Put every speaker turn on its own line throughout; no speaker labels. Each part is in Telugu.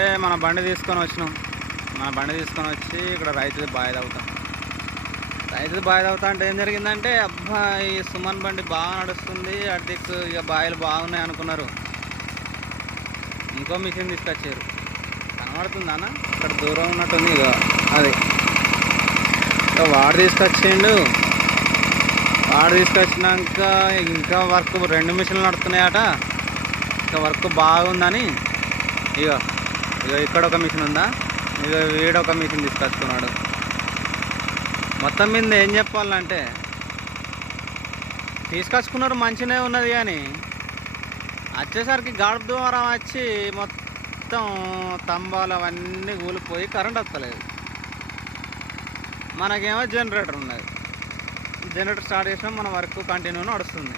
అంటే మన బండి తీసుకొని వచ్చినాం. మన బండి తీసుకొని వచ్చి ఇక్కడ రైతుది బాయ్ తాగుతాం. రైతుది బాయ్ తాగుతా అంటే ఏం జరిగిందంటే అబ్బా ఈ సుమన్ బండి బాగా నడుస్తుంది అటుదిక్కు ఇక బాయిలు బాగున్నాయి అనుకున్నారు. ఇంకో మిషన్ తీసుకొచ్చారు. కనబడుతుందా అన్న? ఇక్కడ దూరం ఉన్నట్టుంది ఇక అది. ఇక వాడు తీసుకొచ్చిండు. వాడు తీసుకొచ్చినాక ఇంకా వర్క్ రెండు మిషన్లు నడుతున్నాయట ఇంకా వర్క్ బాగుందని. ఇక ఇక ఇక్కడ ఒక మిషన్ ఉందా? ఇక వీడొక మిషన్ తీసుకొచ్చుకున్నాడు. మొత్తం మీద ఏం చెప్పాలంటే తీసుకొచ్చుకున్నారు మంచినే ఉన్నది కానీ వచ్చేసరికి గడప దూరం వచ్చి మొత్తం స్తంభాలు అవన్నీ కూలిపోయి కరెంట్ వస్తలేదు. మనకేమో జనరేటర్ ఉన్నది. జనరేటర్ స్టార్ట్ చేసినా మన వర్క్ కంటిన్యూ నడుస్తుంది.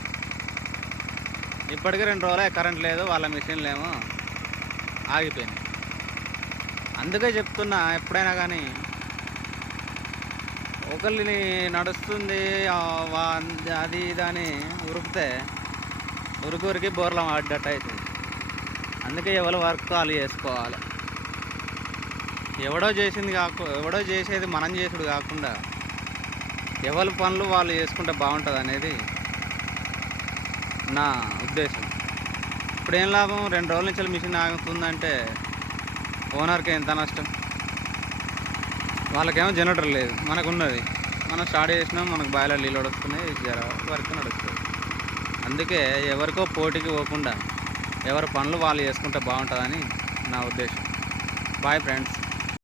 ఇప్పటికీ రెండు రోజులే కరెంట్ లేదు వాళ్ళ మిషన్లేమో ఆగిపోయింది అందుకే చెప్తున్నా ఎప్పుడైనా కానీ ఒకరిని నడుస్తుంది అది ఇదని అని ఉరికితే ఉరికి బోర్లం ఆడినట్టు అవుతుంది అందుకే ఎవరు వర్క్ వాళ్ళు చేసుకోవాలి. ఎవడో చేసింది కాకు ఎవడో చేసేది మనం చేసుడు కాకుండా ఎవరి పనులు వాళ్ళు చేసుకుంటే బాగుంటుంది అనేది నా ఉద్దేశం. ఇప్పుడు ఏం లాభం? రెండు రోజుల నుంచి మిషన్ ఆగుతుందంటే ఓనర్కి ఎంత నష్టం? వాళ్ళకేమో జనరేటర్ లేదు. మనకు ఉన్నది మనం స్టార్ట్ చేసినాం మనకు బాయిలర్ నీళ్ళు వస్తున్నాయి జర వరకు నడుస్తుంది. అందుకే ఎవరికో పోటీకి పోకుండా ఎవరి పనులు వాళ్ళు చేసుకుంటే బాగుంటుందని నా ఉద్దేశం. Bye friends